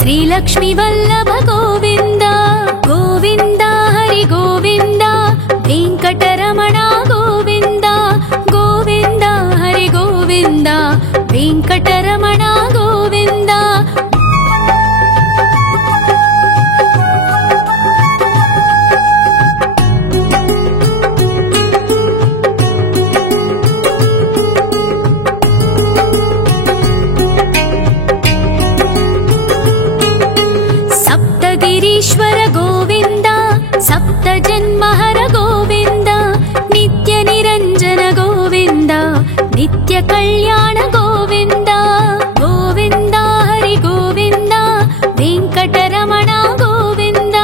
श्रीलक्ष्मी वल्लभ गोविन्द गोविन्द हरि गोविन्द वेङ्कटरमण गोविन्द गोविन्द हरि गोविन्द वेङ्कटरमण गोविन्द सप्तगिरीश्वर गोविन्द सप्तजन्महर गोविन्द नित्यनिरञ्जन गोविन्द नित्यकल्याण गोविन्द गोविन्द हरि गोविन्द वेङ्कटरमण गोविन्द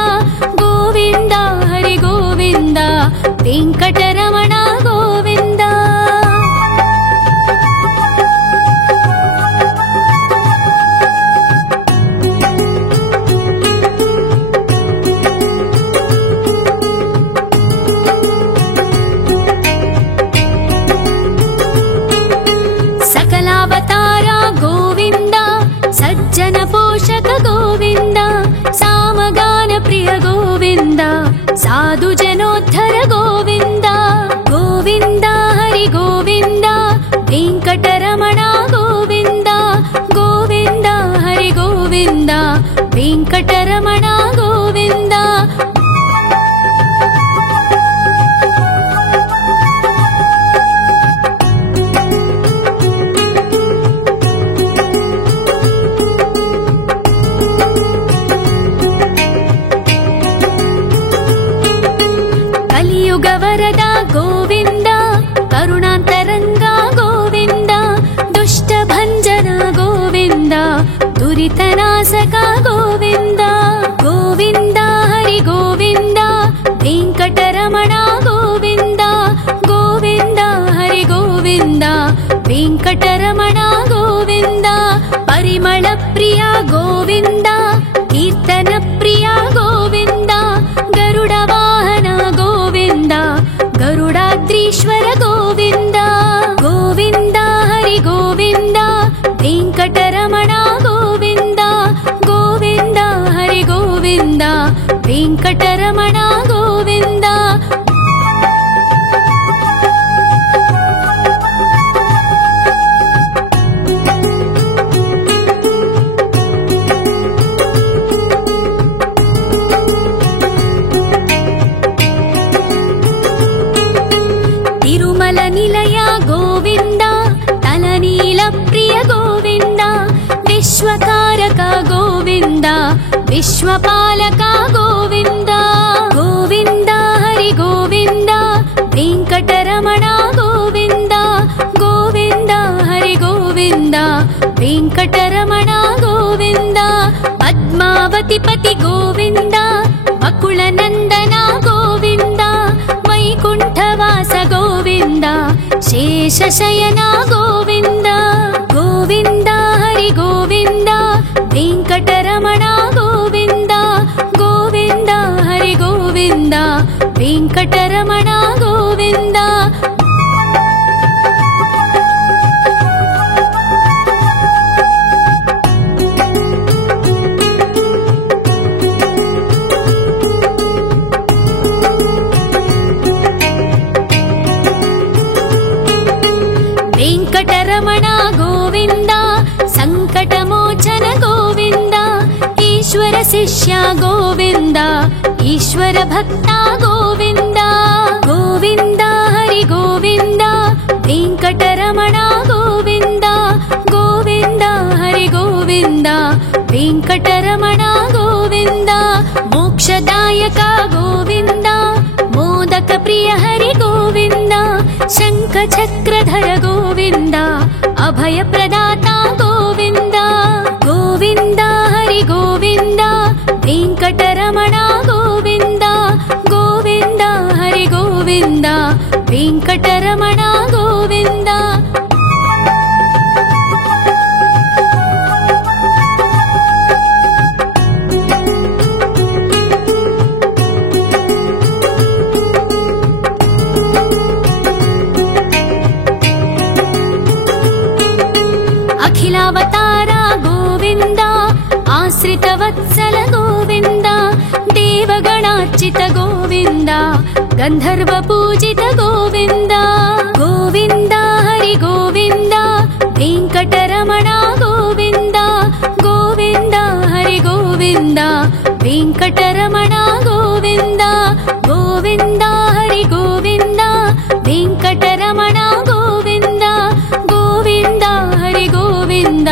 गोविन्द हरि गोविन्द वेङ्कटरमण गोविन्द पोषक गोविन्द सामगान प्रिय गोविन्द साधु जनोद्धर गोविन्द गोविन्द हरि गोविन्द वेङ्कटरमण गोविन्द गोविन्द हरि गोविन्द वेङ्कटरमण गोविन्द वरद गोविन्द करुणान्तरङ्ग गोविन्द दुष्टभञ्जन गोविन्द दुरितनाशक गोविन्द गोविन्द हरि गोविन्द वेङ्कटरमण गोविन्द गोविन्द हरि गोविन्द वेङ्कटरमण गोविन्द परिमल प्रिय गोविन्द कीर्तन प्रिय गोविन्द गरुड वाहन गोविन्द गरुडाद्रीश्वर गोविन्द गोविन्द हरि गोविन्द वेङ्कटरमण गोविन्द गोविन्द हरि गोविन्द वेङ्कटरमण गोविन्द तिरुमल निलय गोविन्द तलनील प्रिय गोविन्द विश्वकारक गोविन्द विश्वपालक गोविन्द गोविन्द हरि गोविन्द वेङ्कटरमण गोविन्द गोविन्द हरि गोविन्द वेङ्कटरमण गोविन्द पद्मावती पति गोविन्द बकुलनन्दन गोविन्द वैकुण्ठवास गोविन्द शेषशयन गोविन्द गोविन्द हरि गोविन्द वेङ्कटरमण गोविन्द गोविन्द हरि गोविन्द वेङ्कटरमण गोविन्द वेङ्कटरमण गोविन्द सङ्कटमोचन गोविन्द ईश्वर शिष्य गोविन्द ईश्वर भक्त गोविन्द गोविन्द हरि गोविन्द वेङ्कटरमण गोविन्द गोविन्द हरि गोविन्द वेङ्कटरमण गोविन्द मोक्षदायक गोविन्द मोदक प्रिय हरि गोविन्द शङ्ख चक्रधर गोविन्द अभय प्रदाता गोविन्द गोविन्द हरि गोविन्द वेङ्कटरमण गोविन्द गोविन्द हरि गोविन्द वेङ्कटरमण गोविन्द आश्रितवत्सल गोविन्द देवगणार्चित गोविन्द गन्धर्वपूजित गोविन्द गोविन्द हरि गोविन्द वेङ्कटरमण गोविन्द गोविन्द हरि गोविन्द वेङ्कटरमण गोविन्द गोविन्द हरि गोविन्द वेङ्कटरमण गोविन्द गोविन्द हरि गोविन्द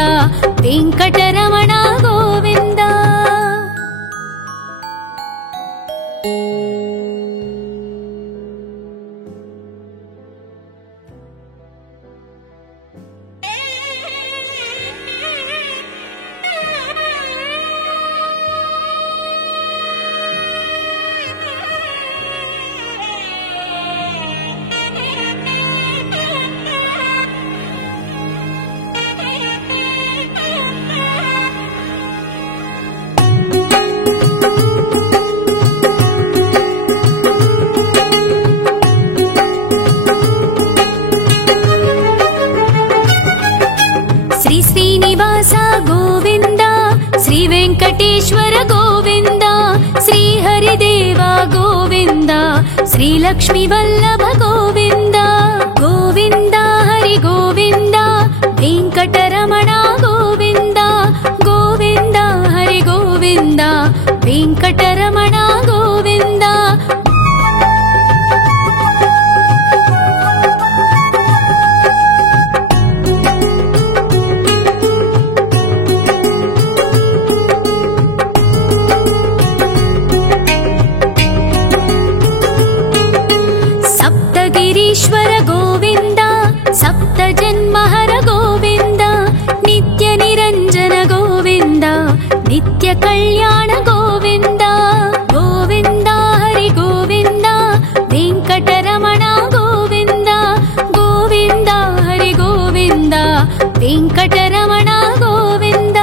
वेङ्कटरमण गोविन्द। श्रीनिवास गोविन्द श्री वेङ्कटेश्वर गोविन्द श्री हरिदेव गोविन्द श्री लक्ष्मी वल्लभ गोविन्द गोविन्द हरि गोविन्द वेङ्कटरमण गोविन्द गोविन्द हरि गोविन्द वेङ्कटरमण गोविन्द। ईश्वर गोविन्द सप्त जन्महर गोविन्द नित्य निरञ्जन गोविन्द नित्य कल्याण गोविन्द गोविन्द हरि गोविन्द वेङ्कटरमण गोविन्द गोविन्द हरि गोविन्द वेङ्कटरमण गोविन्द।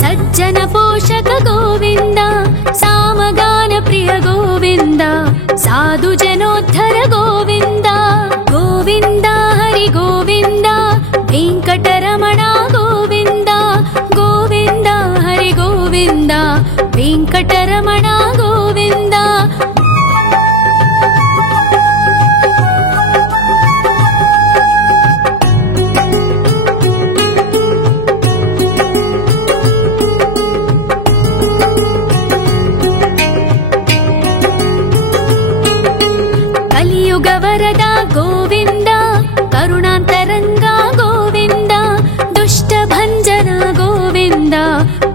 सज्जन पोषक गोविन्द सामगान प्रिय गोविन्द साधु जनोद्धर गोविन्द गोविन्द हरि गोविन्द वेङ्कटरमण गोविन्द गोविन्द हरि गोविन्द वेङ्कटरमण गोविन्द। कलियुगवरद गोविन्द करुणान्तरङ्ग गोविन्द दुष्टभञ्जन गोविन्द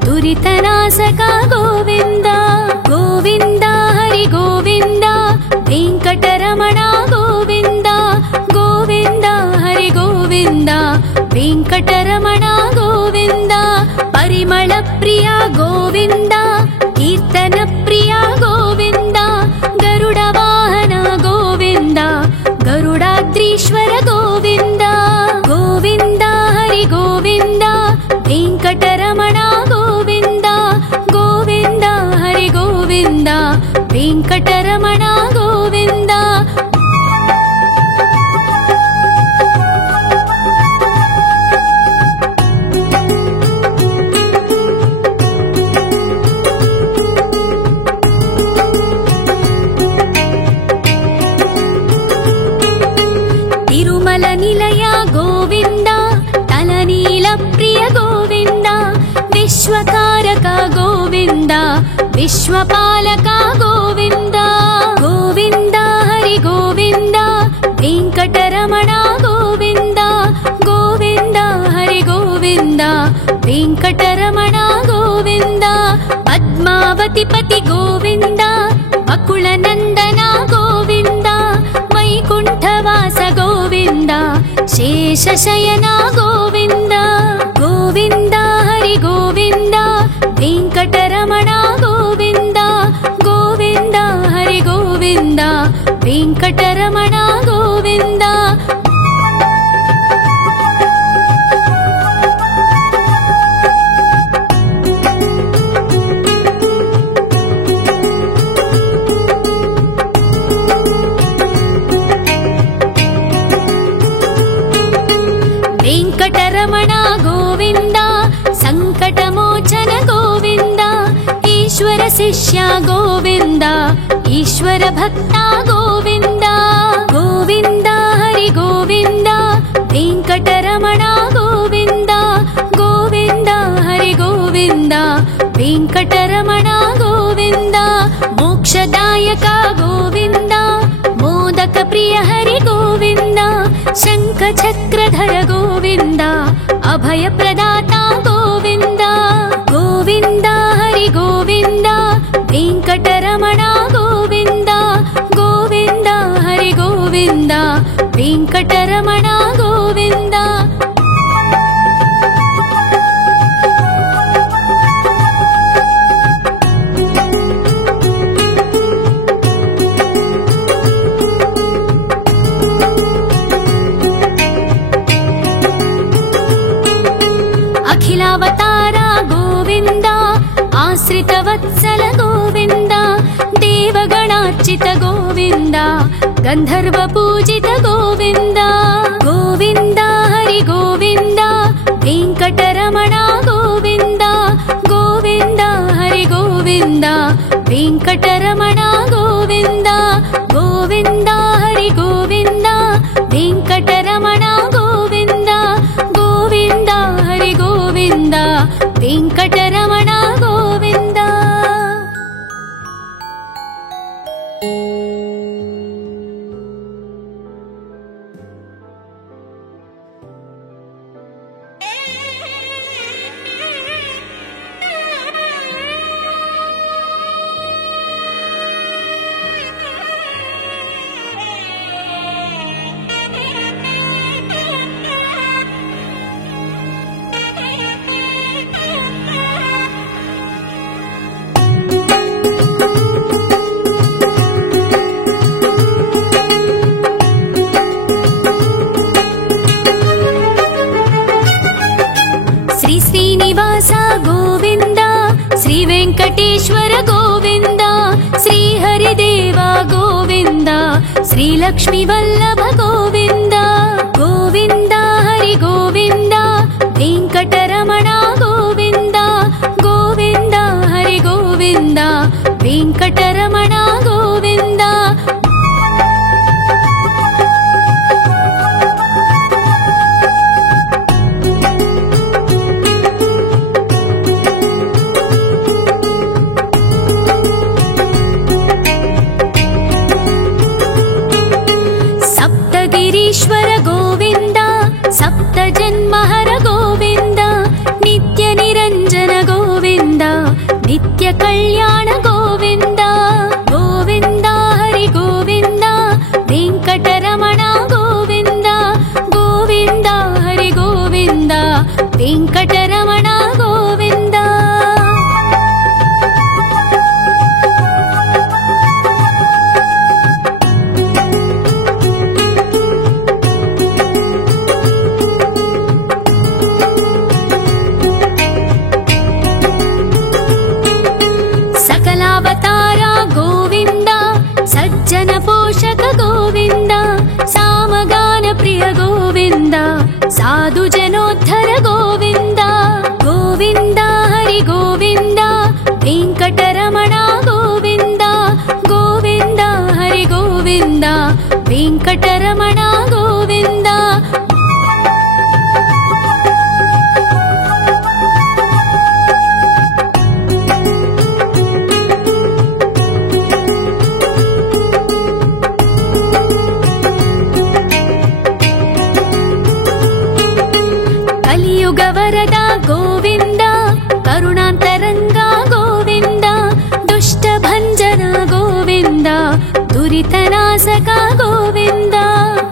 दुरितनाशक गोविन्द गोविन्द हरि गोविन्द वेङ्कटरमण गोविन्द गोविन्द हरि गोविन्द वेङ्कटरमण गोविन्द। परिमल प्रिय गोविन्द कीर्तन प्रिय गोविन्द गरुड वाहन गोविन्द गरुडाद्रीश्वर गोविन्द गोविन्द हरि गोविन्द वेङ्कटरमण गोविन्द गोविन्द हरि गोविन्द वेङ्कटरमण गोविन्द। तिरुमल निलय गोविन्द तलनील प्रिय गोविन्द विश्वकारक गोविन्द विश्वपालक गोविन्द गोविन्द हरि गोविन्द वेङ्कटरमण गोविन्द गोविन्द हरि गोविन्द वेङ्कटरमण गोविन्द। पद्मावतिपति गोविन्द बकुलनन्दन गोविन्द वैकुण्ठवास गोविन्द शेषशयन गोविन्द गोविन्द हरि गोविन्द वेङ्कटरमण गोविन्द गोविन्द हरि गोविन्द वेङ्कटरमण गोविन्द। వెంకటరమణ గోవింద సంకటమోచన గోవింద ఈశ్వర శిష్య గోవింద ఈశ్వర భక్త గోవింద గోవింద హరి గోవింద వెంకటరమణ గోవింద గోవింద హరి గోవింద వెంకటరమణ గోవింద మోక్షదాయక గోవింద మోదక ప్రియ హరి గోవింద శంఖ చక్రధర గోవింద అభయ ప్రదాత గోవింద గోవింద హరి గోవింద వెంకటరమణ గోవింద గోవింద హరి గోవింద వెంకటరమణ గోవింద అఖిలావతార గోవింద ఆశ్రిత వత్సల గోవింద దేవగణార్చిత గోవింద గంధర్వ పూజిత గోవింద గోవింద హరి గోవింద వెంకటరమణ గోవింద గోవింద హరి గోవింద వెంకటరమణ గోవింద గోవింద హరి గోవింద వెంకటరమణ గోవింద గోవింద హరి గోవింద వెంకటరమణ గోవింద శ్రీ శ్రీనివాస గోవింద శ్రీ వెంకటేశ్వర గోవింద శ్రీ హరిదేవ గోవింద శ్రీ లక్ష్మీ వల్లభ గోవింద గోవింద హరి గోవింద వెంకటరమణ గోవింద గోవింద హరి గోవింద వెంకటరమణ గోవింద సప్తగిరీశ్వర గోవింద సప్త జన్మహర గోవింద నిత్య నిరంజన గోవింద నిత్య కళ్యాణ గోవింద గోవింద హరి గోవింద వెంకటరమణ గోవింద గోవింద హరి గోవింద వెంకటరమణ గోవింద సకలావతార గోవింద సజ్జన పోషక గోవింద సామగాన ప్రియ గోవింద సాధు జనోద్ధర గోవింద గోవింద హరి గోవింద వెంకటరమణ గోవింద గోవింద హరి గోవింద వెంకటరమణ గోవింద కలియుగ వరద గోవింద కరుణాంతరంగ గోవింద దుష్ట భంజన గోవింద దురితనాశక గోవింద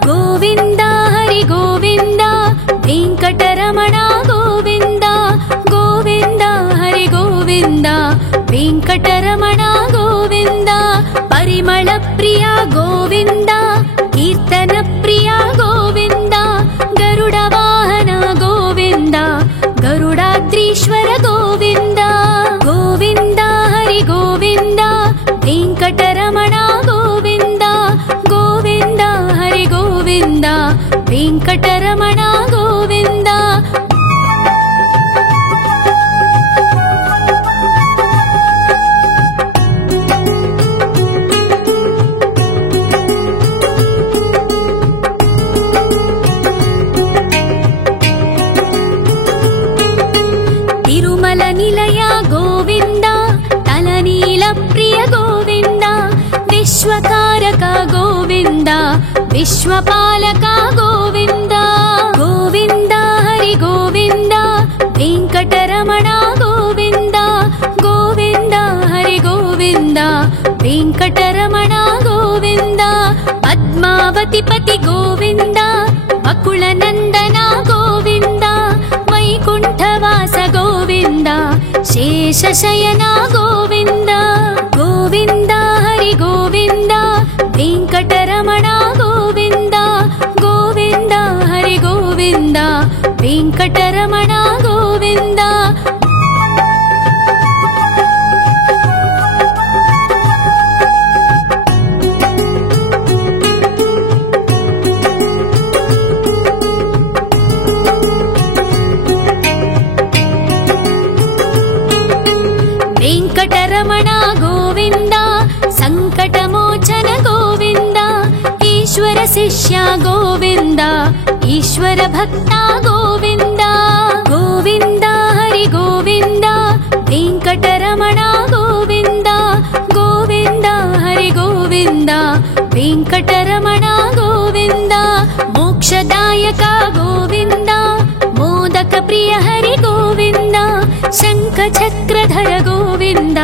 గోవింద హరి గోవింద వెంకటరమణ గోవింద గోవింద హరి గోవింద వెంకటరమణ గోవింద పరిమళ ప్రియ గోవింద కీర్తన ప్రియ గోవింద గరుడ వాహన గోవింద గరుడాద్రీశ్వర గోవింద గోవింద హరి గోవింద వెంకటరమణ గోవింద గోవింద హరి గోవింద వెంకటరమణ గోవింద विश्वकारक गोविन्द विश्वपालक गोविन्द गोविन्द हरि गोविन्द वेङ्कटरमण गोविन्द गोविन्द हरि गोविन्द वेङ्कटरमण गोविन्द पद्मावतिपति गोविन्द अकुलनन्दन गोविन्द वैकुण्ठवास गोविन्द शेषशयन गोविन्द गोविन्द हरि गोविन्द वेङ्कटरमण गोविन्द गोविन्द हरि गोविन्द वेङ्कटरमण गोविन्द वेङ्कटरमण गोविन्द सङ्कटमोचन गोविन्द ईश्वर शिष्य गोविन्द ईश्वर भक्ता गोविन्द गोविन्द हरि गोविन्द वेङ्कटरमण गोविन्द गोविन्द हरि गोविन्द वेङ्कटरमण गोविन्द मोक्षदायक गोविन्द मोदक प्रिय हरि गोविन्द शङ्खचक्रधर गोविन्द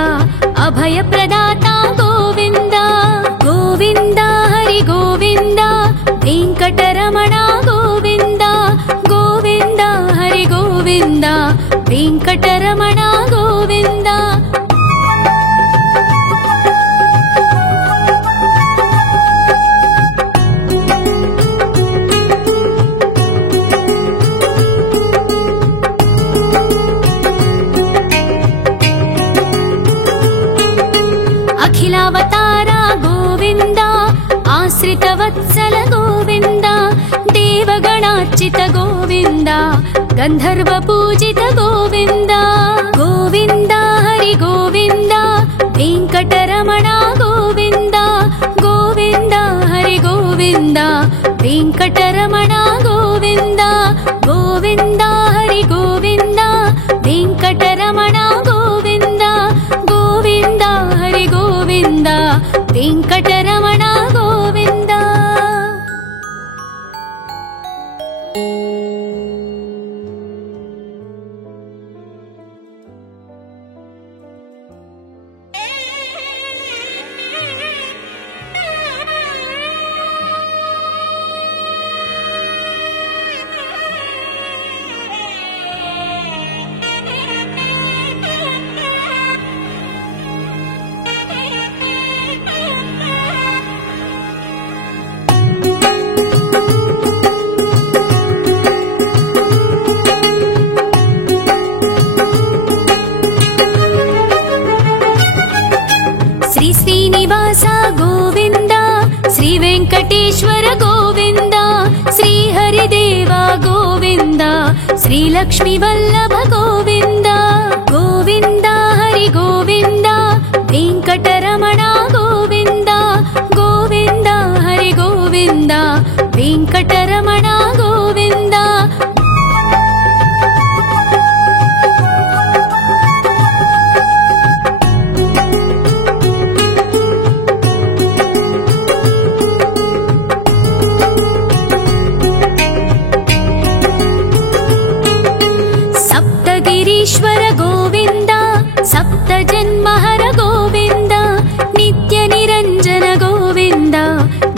अभयप्रदाता गोविन्द गोविन्द हरि गोविन्द वेङ्कटरमण गोविन्द गोविन्द हरि गोविन्द वेङ्कटरमण गोविन्द अखिलावतार गोविन्द आश्रितवत्सल गोविन्द देवगणार्चित गोविन्द गन्धर्वपूजित गोविन्द गोविन्द हरि गोविन्द वेङ्कटरमण गोविन्द गोविन्द हरि गोविन्द वेङ्कटरमण गोविन्द गोविन्द हरि गोविन्द वेङ्कटरमण गोविन्द गोविन्द हरि गोविन्द वेङ्कटरमण गोविन्द श्रीनिवास गोविन्द श्री वेङ्कटेश्वर गोविन्द श्री हरिदेव गोविन्द श्री लक्ष्मी वल्लभ गोविन्द गोविन्द हरि गोविन्द वेङ्कटरमण गोविन्द गोविन्द हरि गोविन्द वेङ्कटरमण गोविन्द ईश्वर गोविन्द सप्त जन्महर गोविन्द नित्य निरञ्जन गोविन्द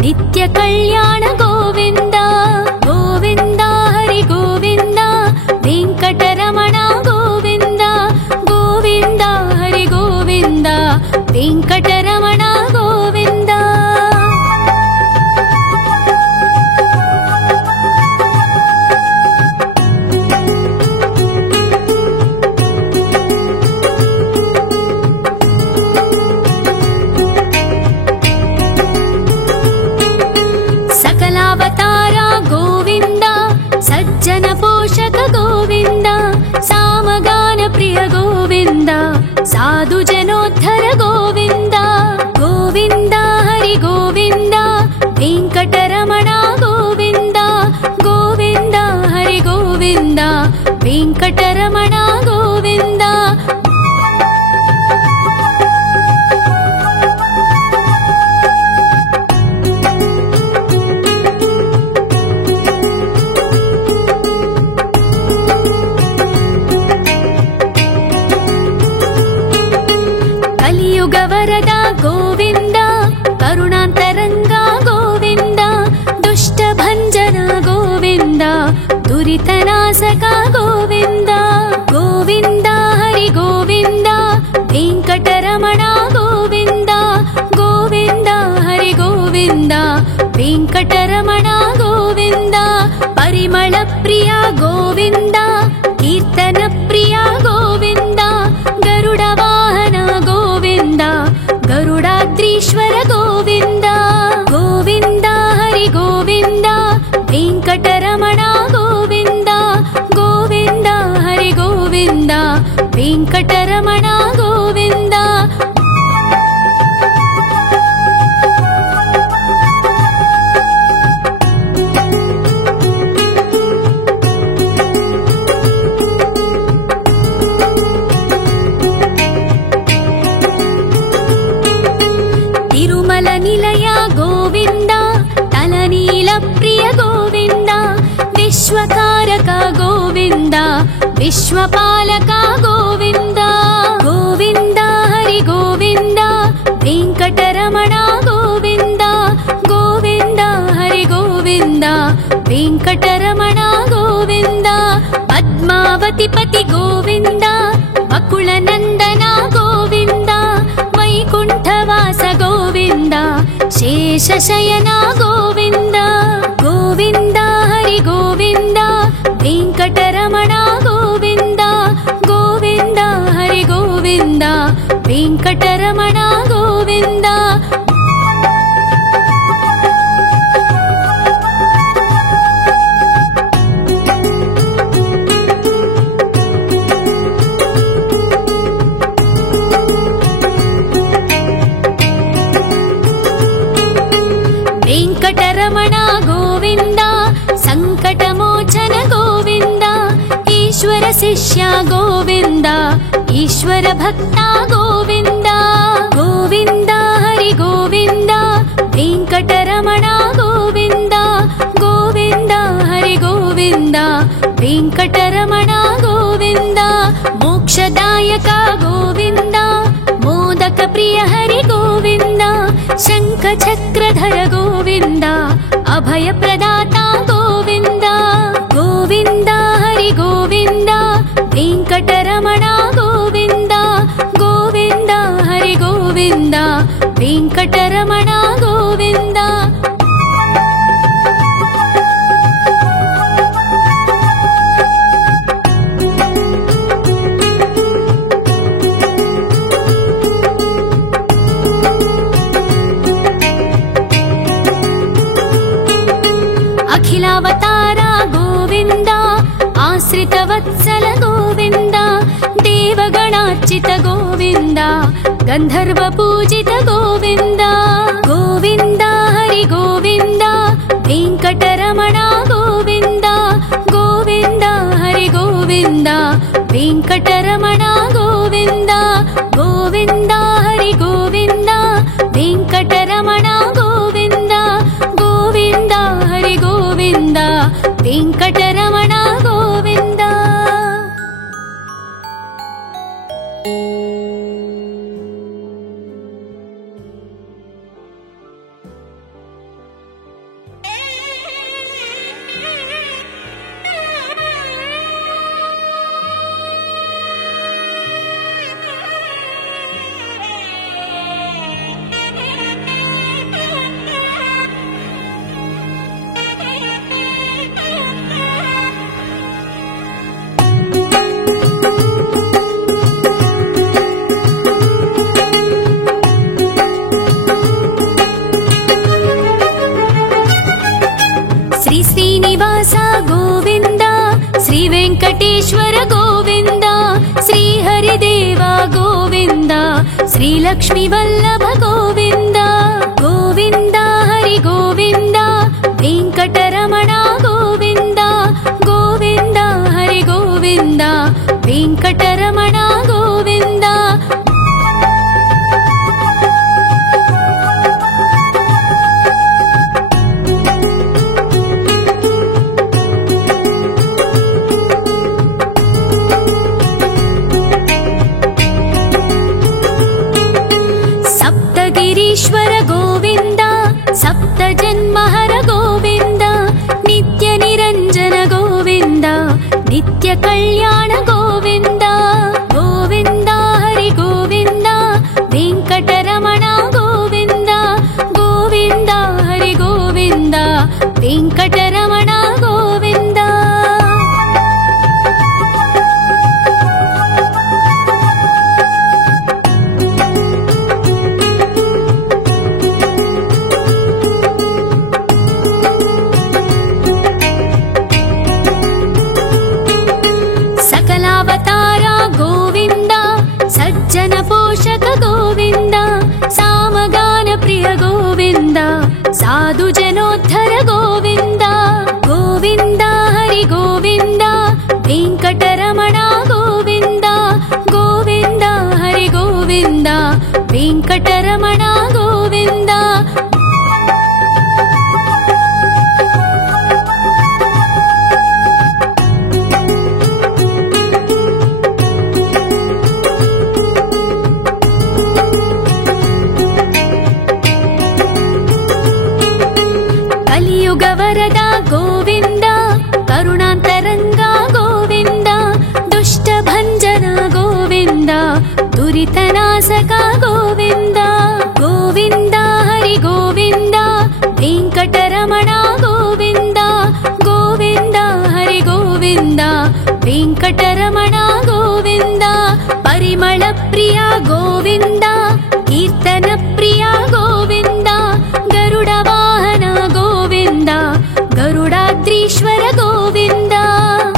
नित्य कल्याण गोविन्द गोविन्द हरि गोविन्द वेङ्कटरमण गोविन्द गोविन्द हरि गोविन्द वेङ्कटरमण गोविन्द सकलावतार गोविन्द सज्जन पोषक गोविन्द सामगान प्रिय गोविन्द साधु जनोद्धर गोविन्द गोविन्द हरि गोविन्द वेङ्कटरमण गोविन्द गोविन्द हरि गोविन्द वेङ्कटरमण गोविन्द ವರದ ಗೋವಿಂದ ಕರುಣಾಂತರಂಗ ಗೋವಿಂದ ದುಷ್ಟ ಭಂಜನ ಗೋವಿಂದ ದುರಿತನಾಶಕ ಗೋವಿಂದ ಗೋವಿಂದ ಹರಿ ಗೋವಿಂದ ವೆಂಕಟರಮಣ ಗೋವಿಂದ ಗೋವಿಂದ ಹರಿ ಗೋವಿಂದ ವೆಂಕಟರಮಣ ಗೋವಿಂದ ಪರಿಮಳ ಪ್ರಿಯ ಗೋವಿಂದ ಕೀರ್ತನ ಪ್ರಿಯ ಗೋವಿಂದ ಗರುಡ ವಾಹನ ಗೋವಿಂದ ಗರುಡಾದ್ರೀಶ್ವರ ಗೋವಿಂದ ಗೋವಿಂದ ಹರಿ ಗೋವಿಂದ ವೆಂಕಟರಮಣ ಗೋವಿಂದ ಗೋವಿಂದ ಹರಿ ಗೋವಿಂದ ವೆಂಕಟರಮಣ ಗೋವಿಂದ ತಿರುಮಲ ನಿಲಯ ಗೋವಿಂದ ತಲನೀಲ ಪ್ರಿಯ ಗೋವಿಂದ ವಿಶ್ವಕಾರಕ ಗೋವಿಂದ ವಿಶ್ವಪಾಲಕ ಗೋವಿಂದ ಗೋವಿಂದ ಹರಿ ಗೋವಿಂದ ವೆಂಕಟರಮಣ ಗೋವಿಂದ ಗೋವಿಂದ ಹರಿ ಗೋವಿಂದ ವೆಂಕಟರಮಣ ಗೋವಿಂದ ಪದ್ಮಾವತಿ ಪತಿ ಗೋವಿಂದ ಬಕುಳ ನಂದನ ಗೋವಿಂದ ವೈಕುಂಠವಾಸ ಗೋವಿಂದ ಶೇಷಶಯನ ಗೋವಿಂದ ಗೋವಿಂದ ಹರಿ ಗೋವಿಂದ ವೆಂಕಟರಮಣ ಗೋವಿಂದ ಗೋವಿಂದ ಹರಿ ಗೋವಿಂದ ವೆಂಕಟರಮಣ ಗೋವಿಂದ ವೆಂಕಟರಮಣ ಗೋವಿಂದ ಸಂಕಟಮೋಚನ ಗೋವಿಂದ ಈಶ್ವರ ಶಿಷ್ಯ ಗೋವಿಂದ ಈಶ್ವರ ಭಕ್ತ ಗೋವಿಂದ ಗೋವಿಂದ ಹರಿ ಗೋವಿಂದ ವೆಂಕಟರಮಣ ಗೋವಿಂದ ಗೋವಿಂದ ಹರಿ ಗೋವಿಂದ ವೆಂಕಟರಮಣ ಗೋವಿಂದ ಮೋಕ್ಷದಾಯಕ ಗೋವಿಂದ ಮೋದಕ ಪ್ರಿಯ ಹರಿ ಗೋವಿಂದ ಶಂಖ ಚಕ್ರಧರ ಗೋವಿಂದ ಅಭಯ ಪ್ರದಾತ ಗೋವಿಂದ ಗೋವಿಂದ ಹರಿ ಗೋವಿಂದ ವೆಂಕಟರಮಣ ಗೋವಿಂದ ಗೋವಿಂದ ಹರಿ ಗೋವಿಂದ ವೆಂಕಟರಮಣ ಗೋವಿಂದ ಅಖಿಲಾವತಾರ ಗೋವಿಂದ ಆಶ್ರಿತ ವತ್ಸಲ ಗೋವಿಂದ ದೇವಗಣಾರ್ಚಿತ ಗೋವಿಂದ ಗಂಧರ್ವ ಪೂಜಿತ ಗೋವಿಂದ ಗೋವಿಂದ ಹರಿ ಗೋವಿಂದ ವೆಂಕಟರಮಣ ಗೋವಿಂದ ಗೋವಿಂದ ಹರಿ ಗೋವಿಂದ ವೆಂಕಟರಮಣ ಗೋವಿಂದ ಗೋವಿಂದ ಹರಿ ಗೋವಿಂದ ವೆಂಕಟರಮಣ ಗೋವಿಂದ ಗೋವಿಂದ ಹರಿ ಗೋವಿಂದ ವೆಂಕಟರಮಣ ಗೋವಿಂದ ಶ್ರೀನಿವಾಸ ಗೋವಿಂದ ಶ್ರೀ ವೆಂಕಟೇಶ್ವರ ಗೋವಿಂದ ಶ್ರೀ ಹರಿದೇವ ಗೋವಿಂದ ಶ್ರೀ ಲಕ್ಷ್ಮೀ ವಲ್ಲಭ ಗೋವಿಂದ ಗೋವಿಂದ ಹರಿ ಗೋವಿಂದ ವೆಂಕಟರಮಣ ಗೋವಿಂದ ಗೋವಿಂದ ಹರಿ ಗೋವಿಂದ ವೆಂಕಟರಮಣ ಗೋವಿಂದ कल्याण गोविन्द गोविन्द हरि गोविन्द वेङ्कटरमण गोविन्द गोविन्द हरि गोविन्द वेङ्कटरमण गोविन्द सकलावतार गोविन्द सज्जन पोषक गोविन्द सामगान प्रिय गोविन्द साधु जनोद्धर गोविन्द गोविन्द हरि गोविन्द वेङ्कटरमण गोविन्द गोविन्द हरि गोविन्द वेङ्कटरमण गोविन्द कलियुग वरद गोविन्द करुणान्तरङ्ग गोविन्द दुष्ट भञ्जन गोविन्द दुरितनाशक गोविन्द गोविन्द हरि गोविन्द वेङ्कटरमण गोविन्द गोविन्द हरि गोविन्द वेङ्कटरमण गोविन्द परिमल प्रिय गोविन्द कीर्तन प्रिय गोविन्द गरुड वाहन गोविन्द गरुडाद्रीश्वर गोविन्द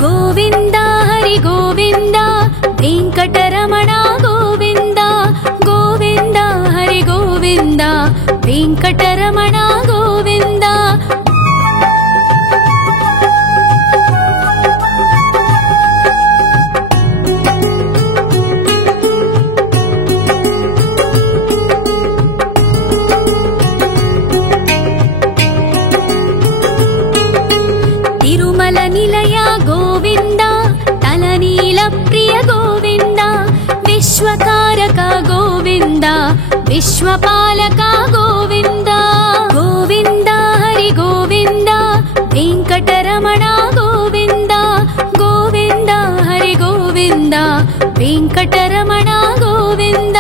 गोविन्द हरि गोविन्द वेङ्कटरमण गोविन्द गोविन्द हरि गोविन्द वेङ्कटरमण गोविन्द तिरुमल निलय गोविन्द तलनील प्रिय गोविन्द विश्वकारक गोविन्द विश्वपालक गोविन्द गोविन्द हरि गोविन्द वेङ्कटरमण गोविन्द गोविन्द हरि गोविन्द वेङ्कटरमण गोविन्द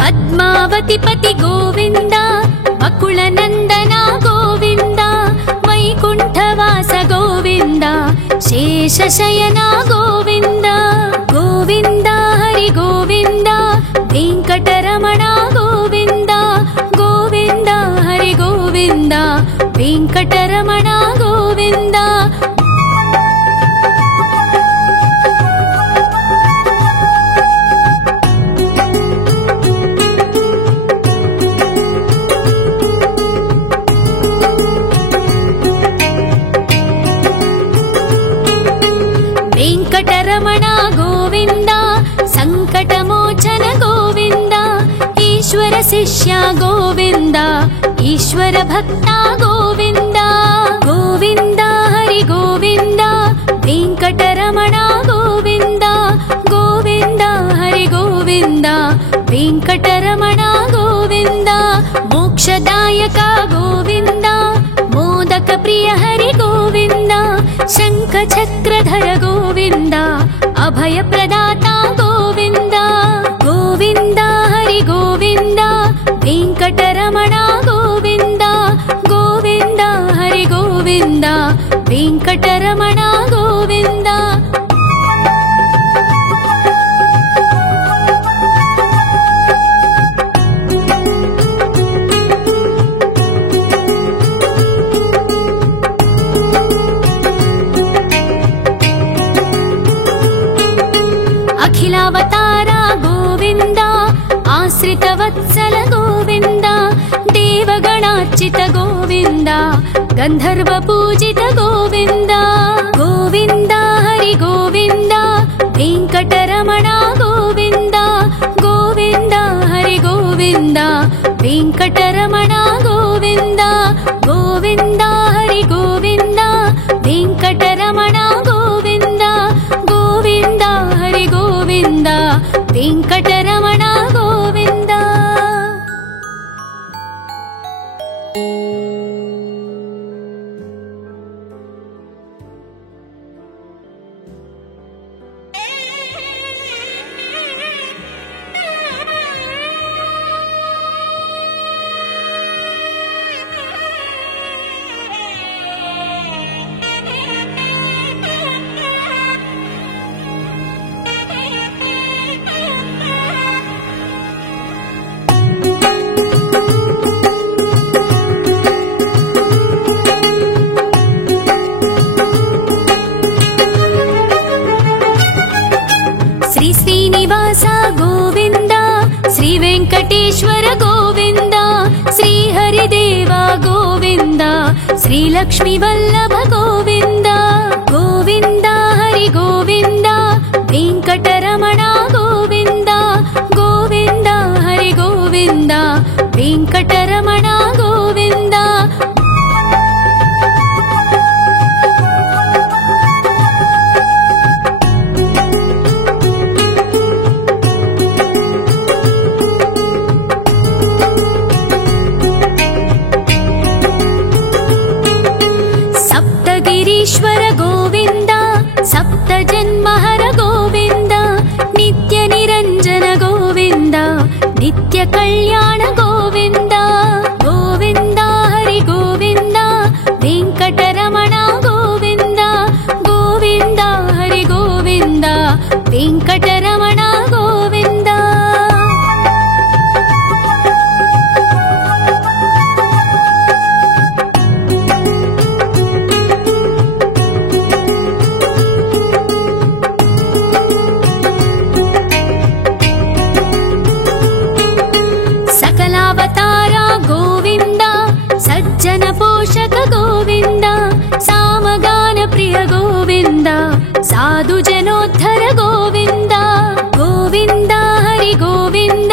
पद्मावति पति गोविन्द बकुलनन्दन गोविन्द वैकुण्ठवास गोविन्द शेषशयन गोविन्द गोविन्द हरि गोविन्द वेङ्कटरमण गोविन्द गोविन्द हरि गोविन्द वेङ्कटरमण गोविन्द वेङ्कटरमण गोविन्द सङ्कटमोचन गोविन्द ईश्वर शिष्य गोविन्द ईश्वर भक्त गोविन्द गोविन्द हरि गोविन्द वेङ्कटरमण गोविन्द गोविन्द हरि गोविन्द वेङ्कटरमण गोविन्द मोक्षदायक गोविन्द मोदक प्रिय हरि गोविन्द शङ्ख चक्रधर गोविन्द अभय प्रदाता गोविन्द गोविन्द हरि गोविन्द वेङ्कटरमण गोविन्द गोविन्द हरि गोविन्द वेङ्कटरमण गोविन्द अखिलावतार गोविन्द आश्रितवत्सल गोविन्द देवगणार्चित गोविन्द गन्धर्व पूजित गोविन्द गोविन्द हरि गोविन्द वेङ्कटरमण गोविन्द गोविन्द हरि गोविन्द वेङ्कटरमण गोविन्द गोविन्द हरि गोविन्द वेङ्कटरमण गोविन्द गोविन्द हरि गोविन्द वेङ्कटरमण गोविन्द श्रीलक्ष्मी वल्लभ गोविन्द गोविन्द हरि गोविन्द वेङ्कटरमण गोविन्द गोविन्द हरि गोविन्द वेङ्कटरमण गोविन्द सप्तगिरीश्वर गोविन्द सप्तजन्महर गोविन्द नित्यनिरञ्जन गोविन्द नित्यकल्याण गोविन्द गोविन्द हरि गोविन्द वेङ्कटरमण गोविन्द गोविन्द हरि गोविन्द वेङ्कटरमण गोविन्द सकलावतारा गोविन्द सज्जन पोषक गोविन्द सामगान प्रिय गोविन्द साधु जनोद्धर गोविन्द गोविन्द हरि गोविन्द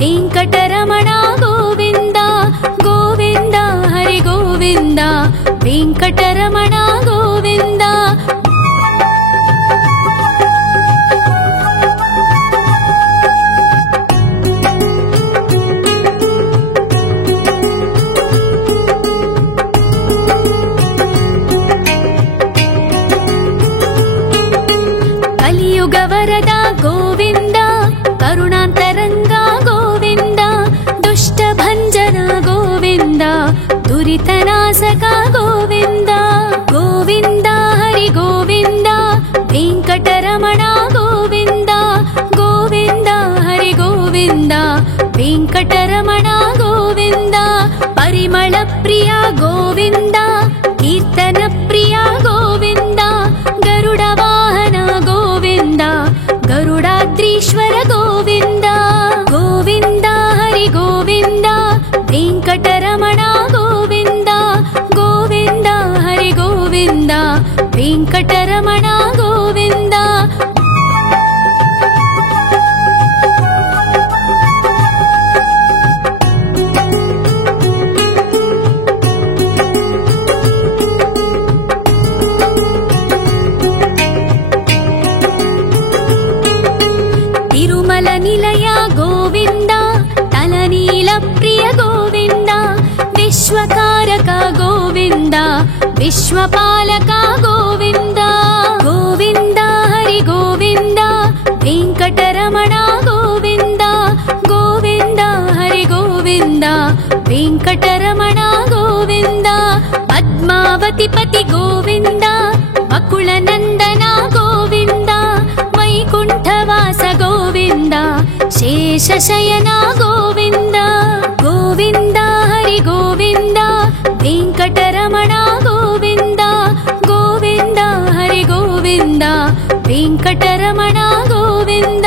वेङ्कटरमण गोविन्द गोविन्द हरि गोविन्द वेङ्कटरमण गोविन्द कलियुगवरद गोविन्द करुणान्तरङ्ग गोविन्द दुष्टभञ्जन गोविन्द दुरितनाशक गोविन्द गोविन्द हरि गोविन्द वेङ्कटरमण गोविन्द गोविन्द हरि गोविन्द वेङ्कटरमण गोविन्द परिमल प्रिय गोविन्द कीर्तन प्रिय गोविन्द गरुड वाहन गोविन्द गरुडाद्रीश्वर गोविन्द गोविन्द हरि गोविन्द वेङ्कटरमण गोविन्द गोविन्द हरि गोविन्द वेङ्कटरमण गोविन्द तिरुमल निलय गोविन्द तलनील प्रिय गोविन्द विश्वकारक गोविन्द विश्वपालक गोविन्द गोविन्द हरि गोविन्द वेङ्कटरमण गोविन्द गोविन्द हरि गोविन्द वेङ्कटरमण गोविन्द पद्मावती पति गोविन्द बकुलनन्दन गोविन्द वैकुण्ठवास गोविन्द शेषशयन गोविन्द गोविन्द हरि गोविन्द वेङ्कटरमण गोविन्द गोविन्द हरि गोविन्द वेङ्कटरमण गोविन्द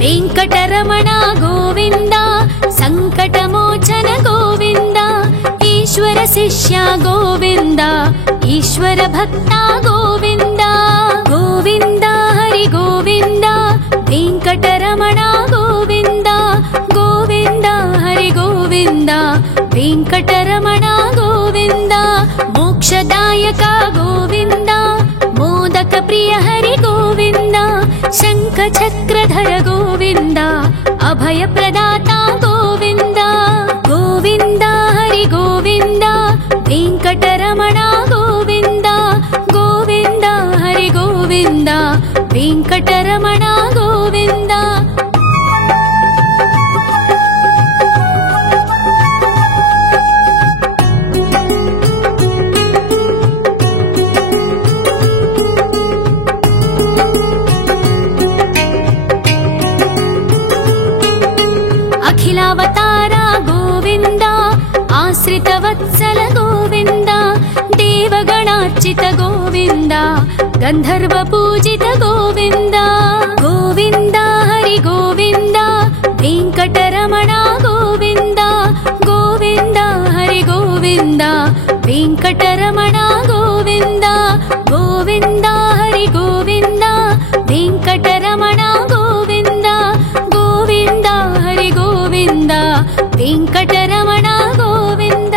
वेङ्कटरमण गोविन्द सङ्कटमोचन गोविन्द ईश्वर शिष्य गोविन्द ईश्वर भक्त गोविन्द गोविन्द हरि गोविन्द वेङ्कटरमण गोविन्द गोविन्द हरि गोविन्द वेङ्कटरमण गोविन्द मोक्षदायक गोविन्द मोदक प्रिय हरि गोविन्द शङ्ख चक्रधर गोविन्द अभय प्रदाता गोविन्द गोविन्द हरि गोविन्द वेङ्कटरमण गोविन्द गोविन्द हरि गोविन्द वेङ्कटरमण गोविन्द स्मितवत्सल गोविन्द देवगणार्चित गोविन्द गन्धर्वपूजित गोविन्द गोविन्द हरि गोविन्द वेङ्कटरमण गोविन्द गोविन्द हरि गोविन्द वेङ्कटरमण गोविन्द गोविन्द हरि गोविन्द वेङ्कटरमण गोविन्द गोविन्द हरि गोविन्द वेङ्कटरमण गोविन्द।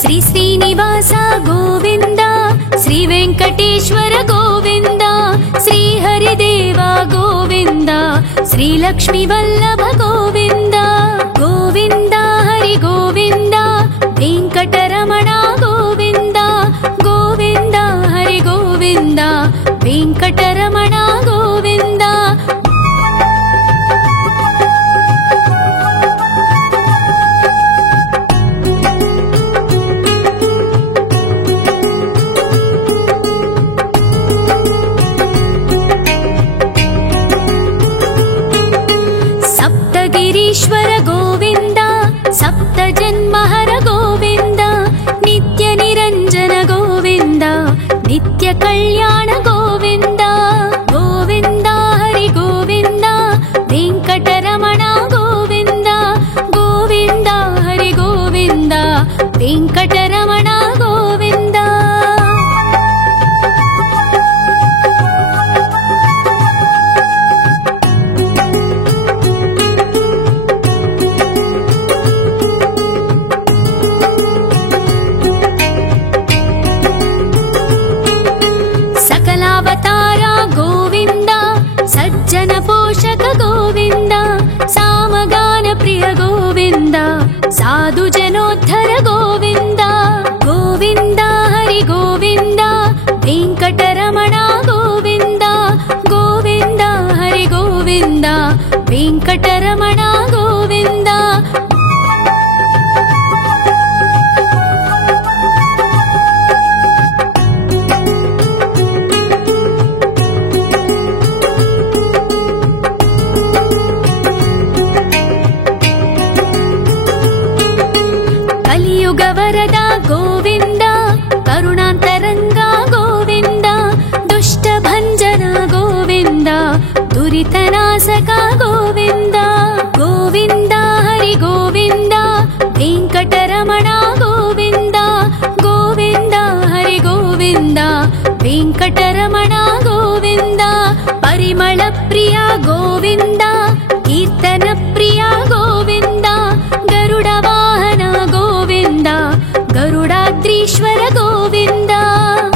श्री श्रीनिवास गोविन्द श्री वेङ्कटेश्वर गोविन्द श्री हरिदेव गोविन्द श्री लक्ष्मीवल्लभ गोविन्द गोविन्द हरि गोविन्द वेङ्कटरमण गोविन्द गोविन्द हरि गोविन्द वेङ्कटरमण गोविन्द। सप्तगिरीश्वर गोविन्द सप्तजन्महर गोविन्द नित्यनिरञ्जन गोविन्द नित्यकल्याण गोविन्द गोविन्द हरि गोविन्द वेङ्कटरमण गोविन्द गोविन्द हरि गोविन्द वेङ्कटरमण गोविन्द। सकलावतारा गोविन्द सज्जन पोषक गोविन्द सामगान प्रिय गोविन्द साधु जनोद्धर गोविन्द गोविन्द हरि गोविन्द वेङ्कटरमण गोविन्द गोविन्द हरि गोविन्द वेङ्कटरमण गोविन्द। कलियुगवरद गोविन्द करुणान्तरङ्ग गोविन्द दुष्टभञ्जन गोविन्द दुरितनाशक गोविन्द गोविन्द हरि गोविन्द वेङ्कटरमण गोविन्द गोविन्द हरि गोविन्द वेङ्कटरमण गोविन्द। परिमल प्रिय गोविन्द कीर्तन प्रिय गोविन्द गरुड वाहन गोविन्द गरुडाद्रीश्वर गोविन्द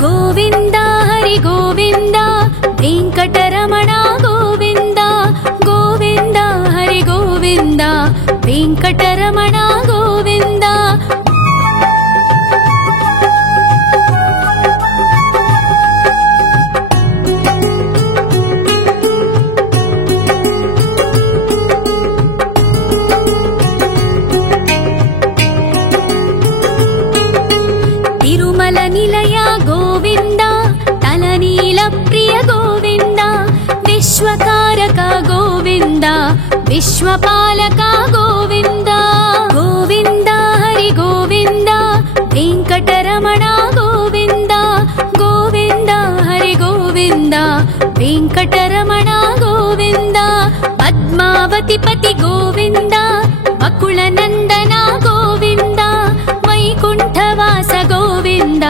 गोविन्द हरि गोविन्द वेङ्कटरमण गोविन्द गोविन्द हरि गोविन्द वेङ्कटरमण गोविन्द। तिरुमल निलय गोविन्द तलनील प्रिय गोविन्द विश्वकारक गोविन्द विश्वपालक गोविन्द गोविन्द हरि गोविन्द वेङ्कटरमण गोविन्द गोविन्द हरि गोविन्द वेङ्कटरमण गोविन्द। पद्मावतिपति गोविन्द वकुलनन्दन गोविन्द वैकुण्ठवास गोविन्द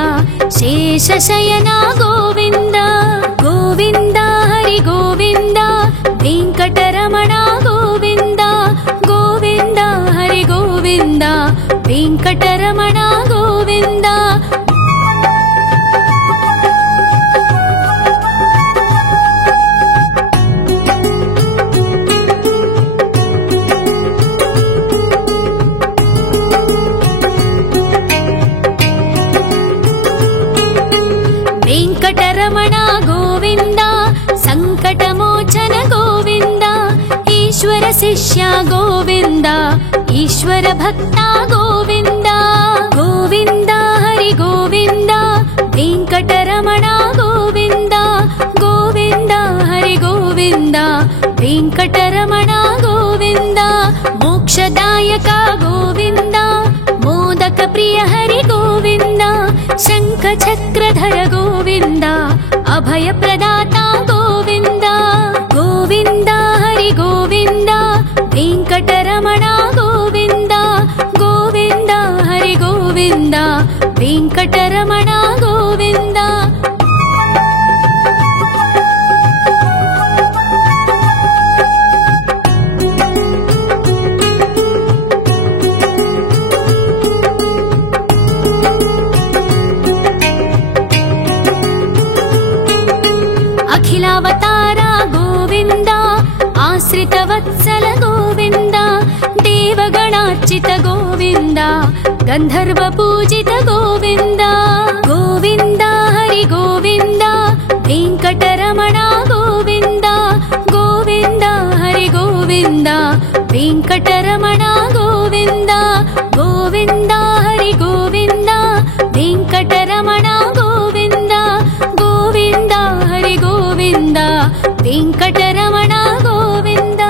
शेषशयन गोविन्द गोविन्द हरि गोविन्द वेङ्कटरमण गोविन्द गोविन्द हरि गोविन्द वेङ्कटरमण गोविन्द। शिष्य गोविन्द ईश्वर भक्ता गोविन्द गोविन्द हरि गोविन्द वेङ्कटरमण गोविन्द गोविन्द हरि गोविन्द वेङ्कटरमण गोविन्द मोक्षदायक गोविन्द मोदक प्रिय हरि गोविन्द शङ्ख चक्रधर गोविन्द अभय प्रदाता गोविन्द गोविन्द हरि गोविन्द वेङ्कटरमण गोविन्द गोविन्द हरि गोविन्द वेङ्कटरमण गोविन्द अखिलावतार गोविन्द आश्रितवत्सल गोविन्द देवगणार्चित गोविन्द गन्धर्व पूजित गोविन्द गोविन्द हरि गोविन्द वेङ्कटरमण गोविन्द गोविन्द हरि गोविन्द वेङ्कटरमण गोविन्द गोविन्द हरि गोविन्द वेङ्कटरमण गोविन्द गोविन्द हरि गोविन्द वेङ्कटरमण गोविन्द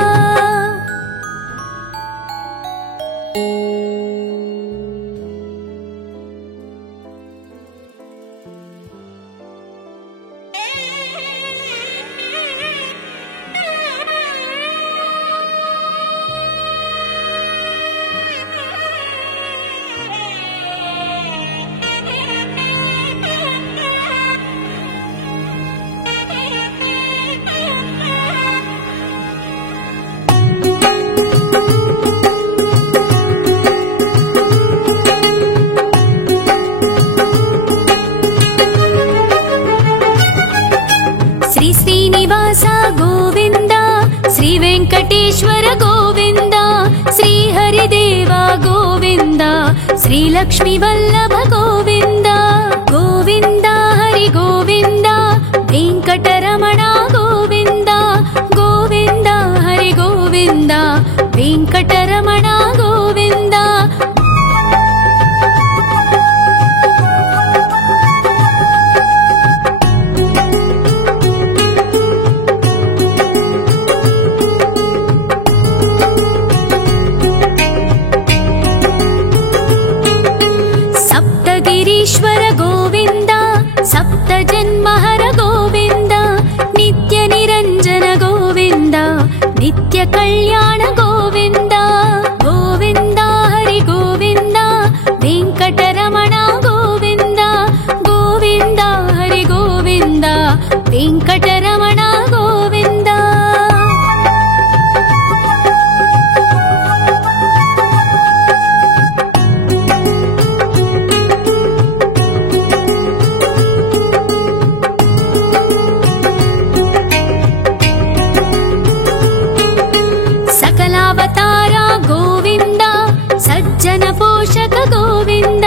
श्री श्रीनिवास गोविन्द श्री वेङ्कटेश्वर गोविन्द श्री हरिदेव गोविन्द श्री लक्ष्मी वल्लभ गोविन्द गोविन्द हरि गोविन्द वेङ्कटरमण गोविन्द गोविन्द हरि गोविन्द वेङ्कटरमण गोविन्द सप्तगिरीश्वर गोविन्द सप्तजन्महर गोविन्द नित्य निरञ्जन गोविन्द नित्य कल्याण गोविन्द गोविन्द हरि गोविन्द वेङ्कटरमण गोविन्द गोविन्द हरि गोविन्द वेङ्कटरमण गोविन्द सकलावतार गोविन्द सज्जन पोषक गोविन्द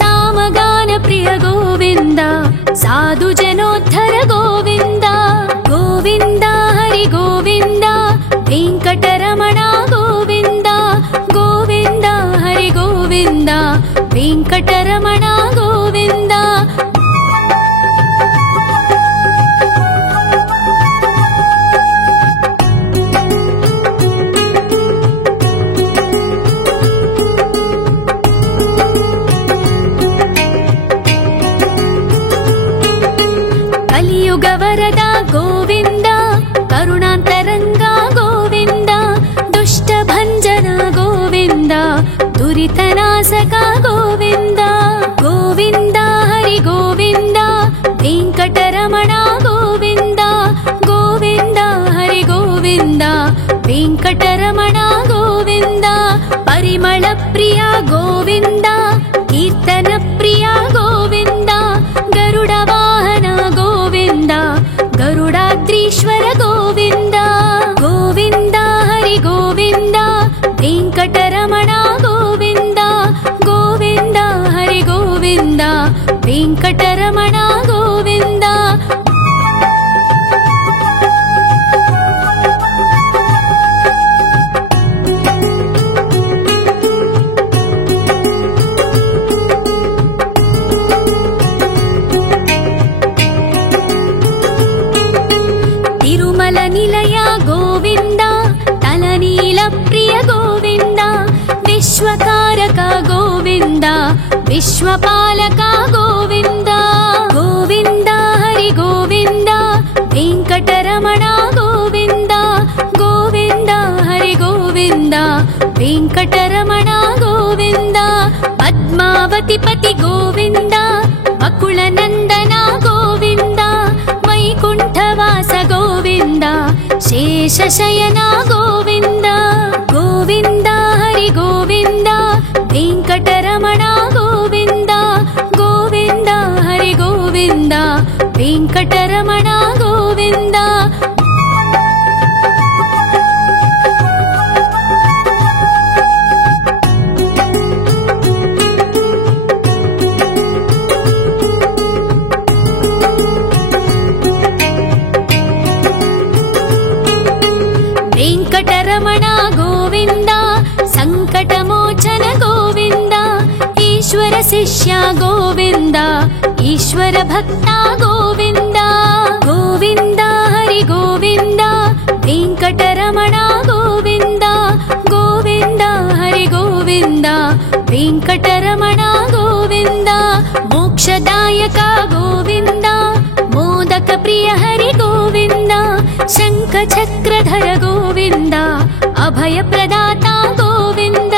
सामगान प्रिय गोविन्द साधु जनोद्धर गोविन्द गोविन्द हरि गोविन्द वेङ्कटरमण गोविन्द गोविन्द हरि गोविन्द वेङ्कटरमण गोविन्द कलियुग वरद गोविन्द करुणान्तरङ्ग गोविन्द दुष्टभञ्जन गोविन्द दुरितनाशक गोविन्द गोविन्द हरि गोविन्द वेङ्कटरमण गोविन्द गोविन्द हरि गोविन्द वेङ्कटरमण गोविन्द परिमल प्रिय गोविन्द कीर्तन प्रिय गोविन्द गरुड वाहन गोविन्द गरुडाद्रीश्वर गोविन्द गोविन्द हरि गोविन्द वेङ्कटरमण गोविन्द गोविन्द हरि गोविन्द वेङ्कटरमण गोविन्द विश्वकारक गोविन्द विश्वपालक गोविन्द गोविन्द हरि गोविन्द वेङ्कटरमण गोविन्द गोविन्द हरि गोविन्द वेङ्कटरमण गोविन्द पद्मावतिपति गोविन्द अकुलनन्दन गोविन्द वैकुण्ठवास गोविन्द शेषशयन गोविन्द गोविन्द हरि गोविन्द वेङ्कटरमण गोविन्द गोविन्द हरि गोविन्द वेङ्कटरमण गोविन्द वेङ्कटरमण गोविन्द सङ्कटमोचन गोविन्द ईश्वर शिष्य गोविन्द ईश्वर भक्ता गोविन्द गोविन्द हरि गोविन्द वेङ्कटरमण गोविन्द गोविन्द हरि गोविन्द वेङ्कटरमण गोविन्द मोक्षदायक गोविन्द मोदक प्रिय हरि गोविन्द शङ्खचक्रधर गोविन्द अभयप्रदाता गोविन्द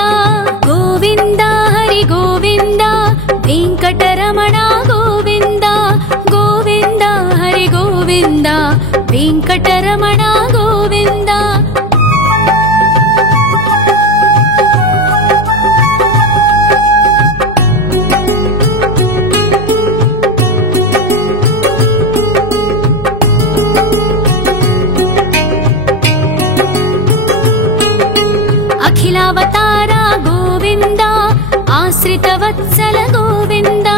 गोविन्द हरि गोविन्द वेङ्कटरमण गोविन्द गोविन्द हरि गोविन्द वेङ्कटरमण गोविन्द अखिलावतार गोविन्द आश्रितवत्सल गोविन्द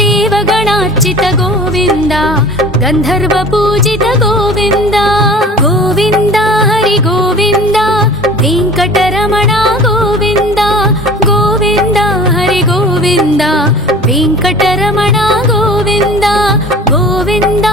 देवगणार्चित गोविन्द गन्धर्वपूजित गोविन्द गोविन्द हरि गोविन्द वेङ्कटरमण गोविन्द गोविन्द हरि गोविन्द वेङ्कटरमण गोविन्द गोविन्द